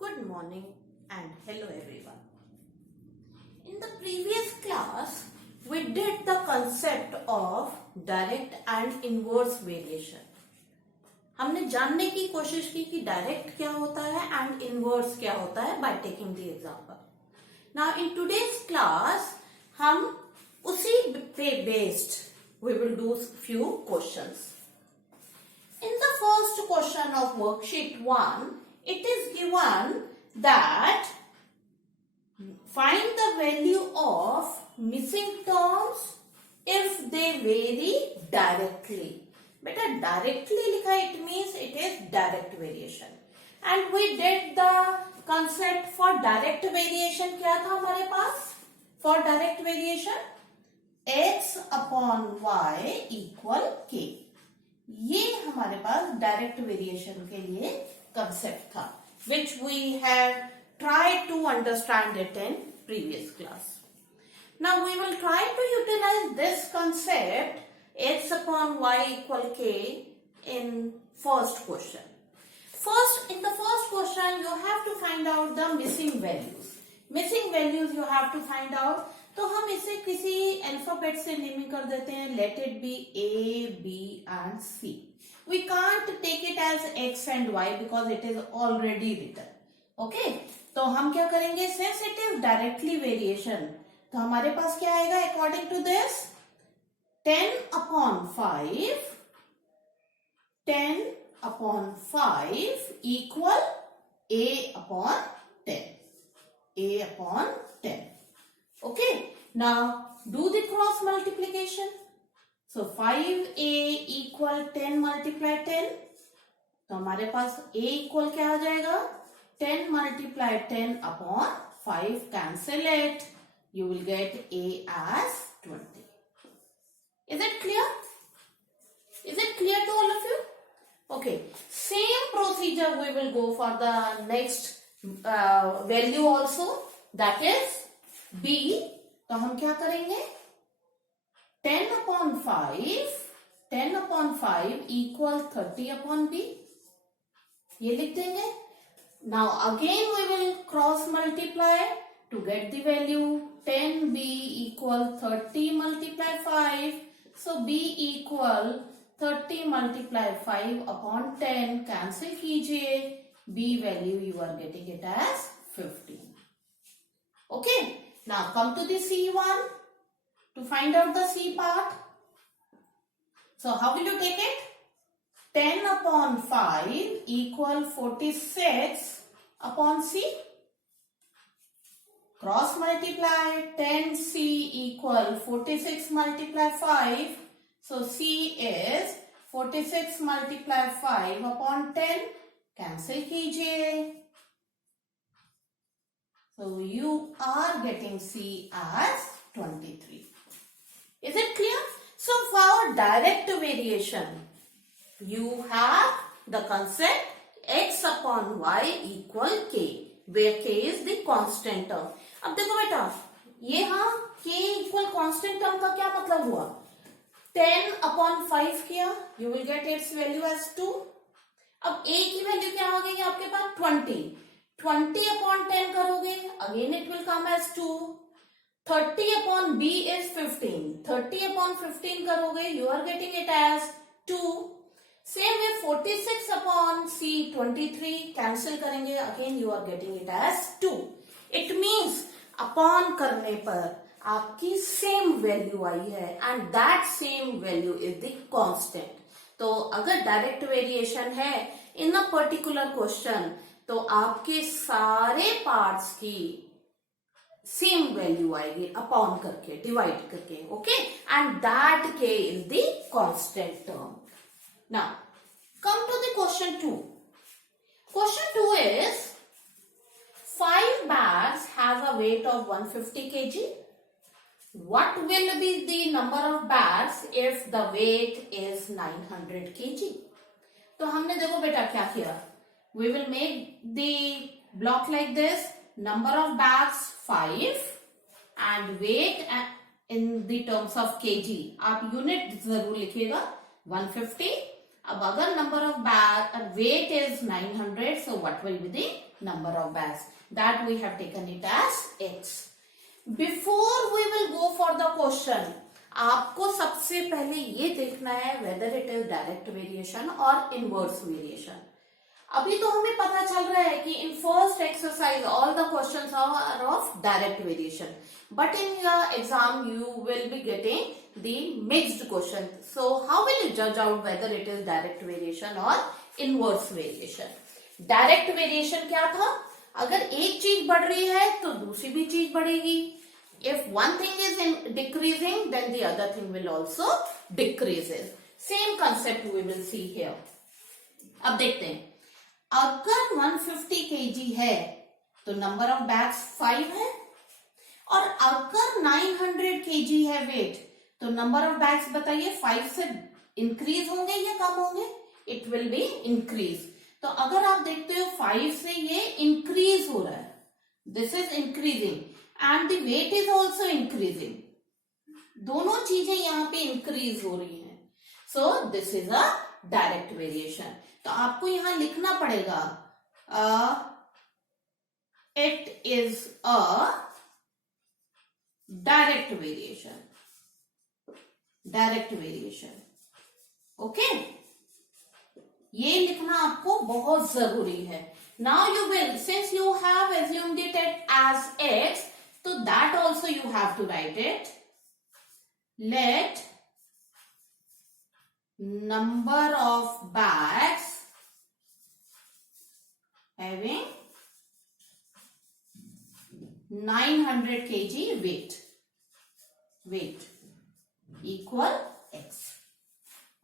Good morning and hello everyone. In the previous class, we did the concept of direct and inverse variation. हमने जानने की कोशिश की कि डायरेक्ट क्या होता है एंड इनवर्स क्या होता है by taking the example. Now in today's class हम उसी पे based we will do few questions. In the first question of worksheet 1, it is given that find the value of missing terms if they vary directly. Beta directly likha, it means it is direct variation. And we did the concept for direct variation. क्या था हमारे पास? For direct variation, x upon y equal k. ये हमारे पास direct variation के लिए concept था which we have tried to understand it in previous class. Now we will try to utilise this concept x upon Y equal k in first question. In the first question you have to find out the missing values you have to find out. तो हम इसे किसी alphabet से name कर देते हैं. Let it be A B and C. We can't take it as X and Y because it is already written. Okay, तो हम क्या करेंगे, since it is directly variation तो हमारे पास क्या आएगा according to this 10 upon 5 equal a upon 10. Okay, now do the cross multiplication. So 5a equal 10 multiply 10. तो हमारे पास a equal क्या आ जाएगा, 10 multiply 10 upon 5. Cancel it. You will get a as 20. Is it clear? Is it clear to all of you? Okay, same procedure we will go for the next value also, that is b. तो हम क्या करेंगे, 10 upon 5 equal 30 upon b. ये लिख देंगे. Now again we will cross multiply to get the value. 10b equal 30 multiply 5. So b equal 30 multiply 5 upon 10. Cancel कीजिए. b value you are getting it as 15. Okay. Now come to the C1 to find out the C part. So how will you take it? 10 upon 5 equal 46 upon C. Cross multiply. 10C equal 46 multiply 5. So C is 46 multiply 5 upon 10. Cancel कीजिए. So you are getting C as 23. Is it clear? So for direct variation, you have the concept x upon y equal k, where k is the constant term. अब देखो बेटा, ये हाँ k equal constant term का क्या मतलब हुआ, 10 upon 5 किया, you will get its value as 2. अब a की वैल्यू क्या आ गई आपके पास 20 upon 10 करोगे, again it will come as 2. 30 upon b is 15. 30 upon 15 करोगे, you are getting it as 2. Same way 46 upon c 23 cancel करेंगे, again you are getting it as 2. It means upon करने पर आपकी सेम वैल्यू आई है and that same value is the constant. तो अगर direct variation है in a particular question तो आपके सारे पार्ट्स की सेम वैल्यू आएगी अपॉन करके, डिवाइड करके. Okay, and that K is the constant term. Now come to the question 2. Question 2 is 5 bags has a weight of 150 kg. What will be the number of bags if the weight is 900 kg? तो हमने देखो बेटा क्या किया, we will make the block like this. Number of bags 5 and weight in the terms of kg. आप unit जरूर लिखिएगा 150. अब अगर number of bag weight is 900, so what will be the number of bags. That we have taken it as x. Before we will go for the question, आपको सबसे पहले ये देखना है whether it is direct variation or inverse variation. अभी तो हमें पता चल रहा है कि in first exercise all the questions are of direct variation, but in your exam you will be getting the mixed question. So how will you judge out whether it is direct variation or inverse variation? Direct variation क्या था? अगर एक चीज बढ़ रही है तो दूसरी भी चीज बढ़ेगी. If one thing is decreasing, then the other thing will also decreases. Same concept we will see here. अब देखते हैं, अगर 150 kg है तो नंबर ऑफ बैग्स 5 है, और अगर 900 kg है वेट तो नंबर ऑफ बैग्स बताइए 5 से इंक्रीज होंगे या कम होंगे? It will be increase. तो अगर आप देखते हो 5 से ये इंक्रीज हो रहा है, this is increasing and the weight is also increasing. दोनों चीजें यहाँ पे इंक्रीज हो रही हैं. So this is a direct variation. तो आपको यहां लिखना पड़ेगा it is a direct variation. Direct variation. Okay, ये लिखना आपको बहुत जरूरी है. Now you will, since you have assumed it as x, so that also you have to write it. Let number of bags having 900 kg weight equal x.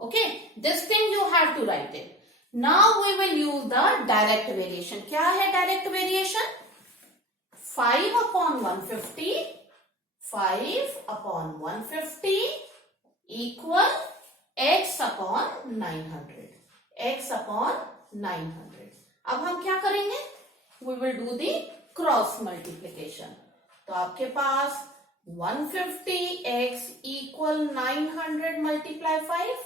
Okay, this thing you have to write it. Now we will use the direct variation. क्या है direct variation? 5 upon 150, 5 upon 150 equal x upon 900. x upon 900. अब हम क्या करेंगे? We will do the cross multiplication. तो आपके पास 150x equal 900 multiply 5.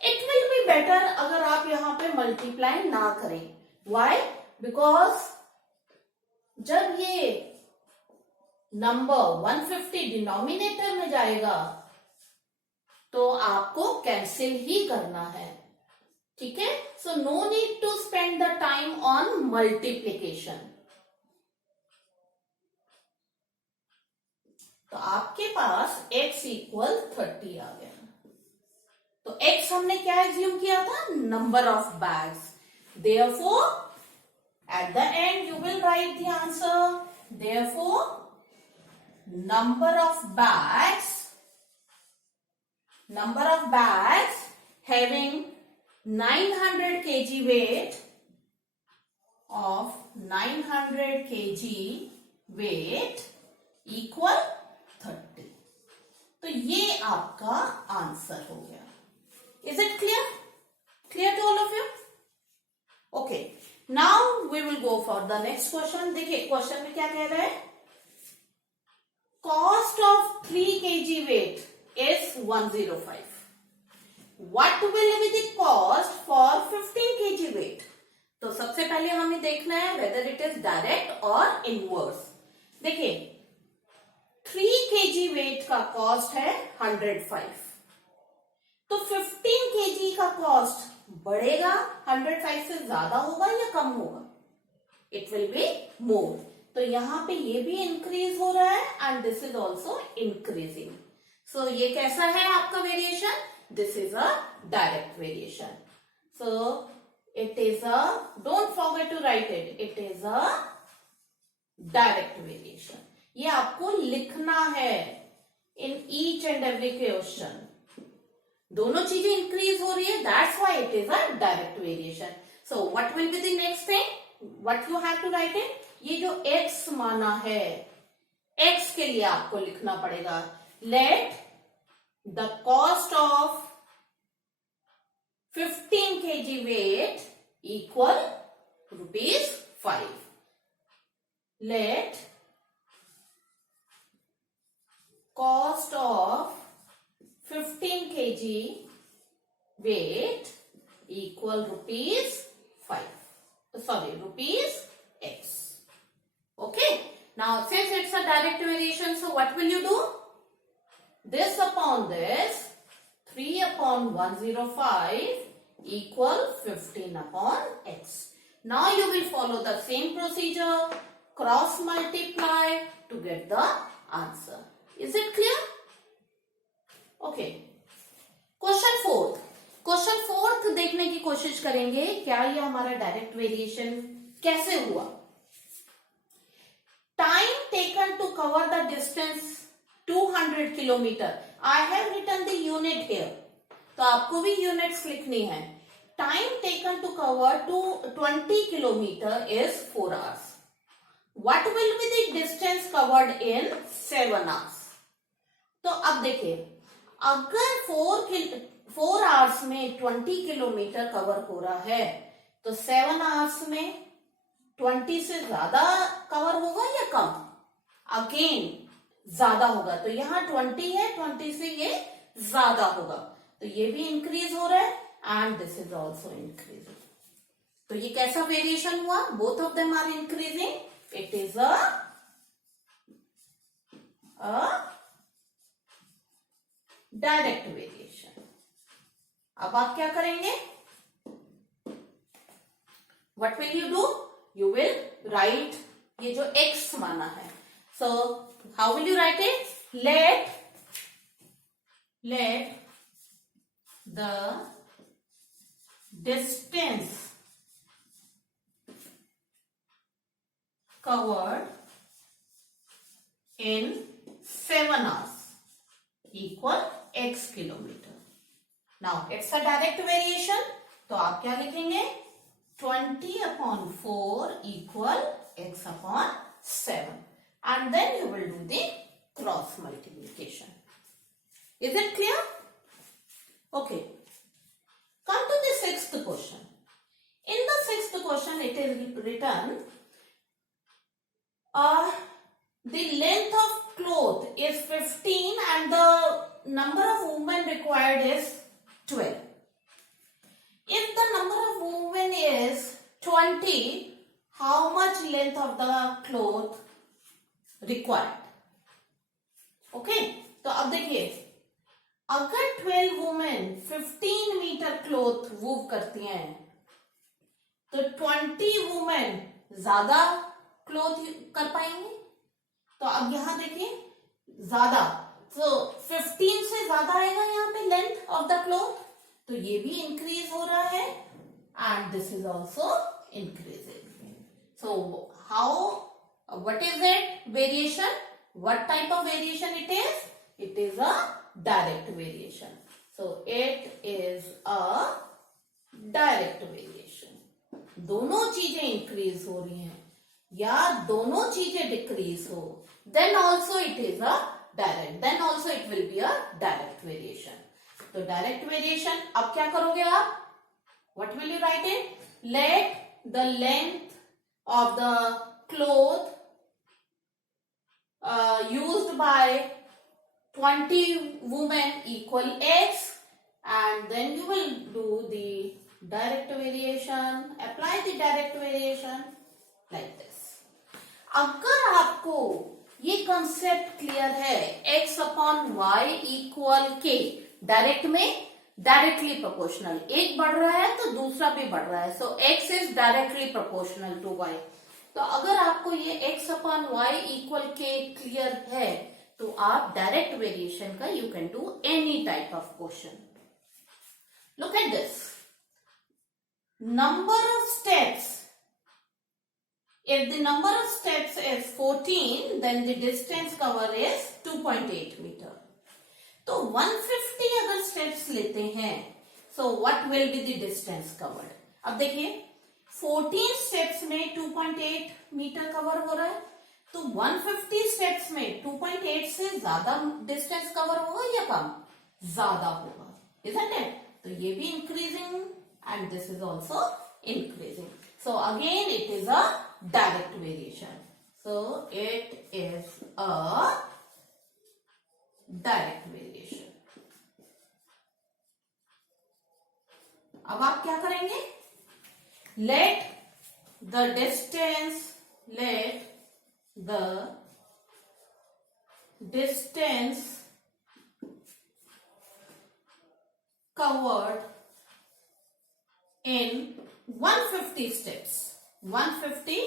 It will be better अगर आप यहाँ पे मल्टीप्लाई ना करें. Why? Because जब ये नंबर 150 डिनोमिनेटर में जाएगा तो आपको कैंसिल ही करना है. ठीक है? So no need to spend the time on multiplication. तो आपके पास x इक्वल 30 आ गया. तो x हमने क्या एज्यूम किया था? Number of bags. Therefore at the end you will right the answer. Therefore number of bags having 900 kg weight of 900 kg weight equal 30. तो ये आपका आंसर हो गया. Is it clear? Clear to all of you? Okay. Now we will go for the next question. देखिए question में क्या कह रहा है? Cost of 3 kg weight is 105. What will be the cost for 15 kg weight? तो सबसे पहले हमें देखना है whether it is direct or inverse. देखिए 3 kg वेट का कॉस्ट है 105. तो 15 kg का कॉस्ट बढ़ेगा, 105 से ज्यादा होगा या कम होगा? It will be more. तो यहां पे ये भी इंक्रीज हो रहा है and this is also increasing. So ये कैसा है आपका variation? This is a direct variation. So it is a, don't forget to write it, it is a direct variation. ये आपको लिखना है in each and every question. दोनों चीजें इंक्रीज हो रही है, that's why it is a direct variation. So what will be the next thing? What you have to write it? ये जो x माना है, x के लिए आपको लिखना पड़ेगा let the cost of 15 kg weight equal ₹5. Let cost of 15 kg weight equal ₹5. sorry, rupees X. Okay. Now, since it's a direct variation, so what will you do? This upon this, 3 upon 105 equal 15 upon X. Now you will follow the same procedure, cross multiply to get the answer. Is it clear? Okay. Question fourth देखने की कोशिश करेंगे क्या ये हमारा direct variation कैसे हुआ. Time taken to cover the distance 200 kilometre. I have written the unit here, तो आपको भी यूनिट्स लिखनी है. Time taken to cover 20 kilometre is 4 hours. What will be the distance covered in 7 hours? तो अब देखिए, अगर 4 hours में 20 किलोमीटर कवर हो रहा है तो 7 hours में 20 से ज्यादा कवर होगा या कम? अगेन ज्यादा होगा. तो यहाँ 20 है, 20 से ये ज्यादा होगा, तो ये भी इंक्रीज हो रहा है and this is also increasing. तो ये कैसा वेरिएशन हुआ? Both of them are increasing. It is a direct variation. अब आप क्या करेंगे? What will you do? You will write ये जो x माना है. So how will you write it? Let the distance covered in 7 hours equal x kilometer. Now it's a direct variation, तो आप क्या लिखेंगे? 20 upon 4 equal x upon 7, and then you will do the cross multiplication. Is it clear? Okay. Come to the sixth question. In the sixth question, it is written the length of cloth is 15 and the number of women required is 12. If the number of women is 20, how much length of the cloth required? Okay, तो अब देखिए, अगर 12 women 15 metre cloth वूव करती हैं तो 20 women ज्यादा cloth कर पाएंगे. तो अब यहां देखिए ज्यादा, तो 15 से ज्यादा आएगा यहाँ पे लेंथ ऑफ द क्लोथ, तो ये भी इंक्रीज हो रहा है and this is also increasing. So how, what is it? Variation. What type of variation it is? It is a direct variation. So it is a direct variation. दोनों चीजें increase हो रही हैं या दोनों चीजें डिक्रीज हो, then also it is a direct, then also it will be a direct variation. तो direct variation अब क्या करोगे आप? What will you write it? Let the length of the cloth used by 20 women equal x, and then you will do the direct variation, apply the direct variation like this. अगर आपको ये concept clear है, x upon Y equal के, direct में directly proportional, एक बढ़ रहा है तो दूसरा भी बढ़ रहा है, so x is directly proportional to y. तो अगर आपको ये x upon Y equal K clear है तो आप डायरेक्ट वेरिएशन का you can do any type of question. Look at this. Number of steps. If the number of steps is 14, then the distance cover is 2.8 meter. तो 150 अगर steps लेते हैं, so what will be the distance covered? अब देखिए 14 steps में 2.8 metre cover हो रहा है, तो 150 steps में 2.8 से ज्यादा डिस्टेंस कवर होगा या कम? ज्यादा होगा, isn't it? तो ये भी increasing and this is also increasing. So again it is a direct variation. So it is a direct variation. अब आप क्या करेंगे? Let the distance, let the distance covered in 150 steps, 150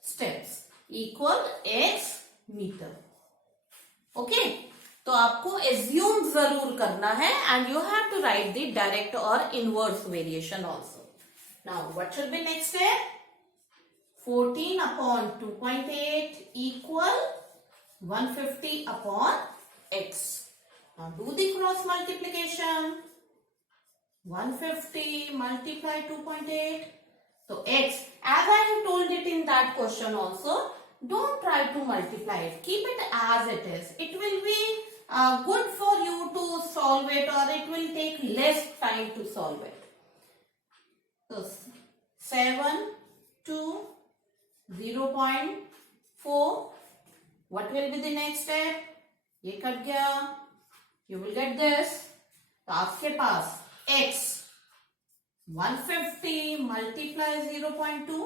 steps equal x meter. Okay, तो आपको assume जरूर करना है and you have to write the direct और inverse variation also. Now what should be next step? 14 upon 2.8 equal 150 upon x. Now do the cross multiplication. 150 multiply 2.8. So x, as I have told it in that question also, don't try to multiply it. Keep it as it is. It will be good for you to solve it, or it will take less time to solve it. So 7 to 0.4. What will be the next step? ये cut गया. You will get this. तो आपके पास x 150 multiply 0.2.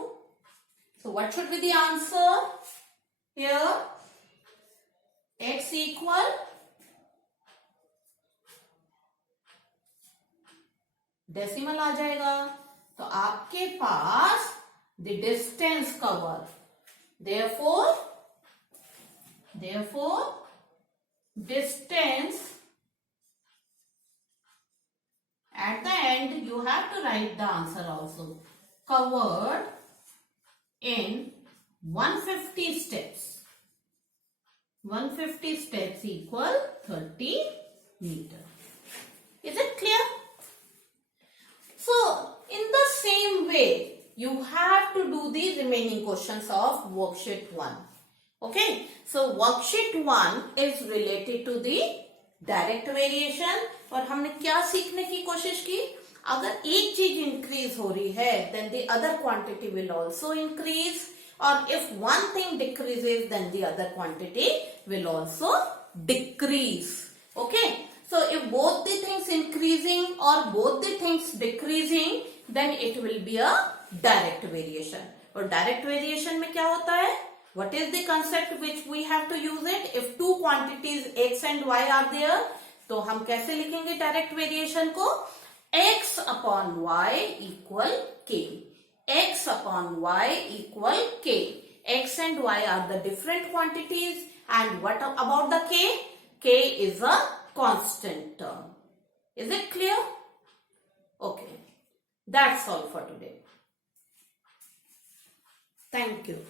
So what should be the answer here? X equal decimal आ जाएगा. तो आपके पास the distance cover, therefore distance, at the end you have to write the answer also, covered in 150 steps. 150 steps equal 30 meter. Is it clear? So in the same way you have to do the remaining questions of worksheet 1. Okay, so worksheet 1 is related to the direct variation. और हमने क्या सीखने की कोशिश की? अगर एक चीज इंक्रीज हो रही है then the other quantity will also increase, और if one thing decreases then the other quantity will also decrease. Okay, so if both the things increasing और both the things decreasing then it will be a direct variation. और direct variation में क्या होता है? What is the concept which we have to use it? If two quantities x and y are there, तो हम कैसे लिखेंगे direct variation को? x upon y equal k. x upon y equal k. x and y are the different quantities, and what about the k? K is a constant term. Is it clear? Okay, that's all for today. Thank you.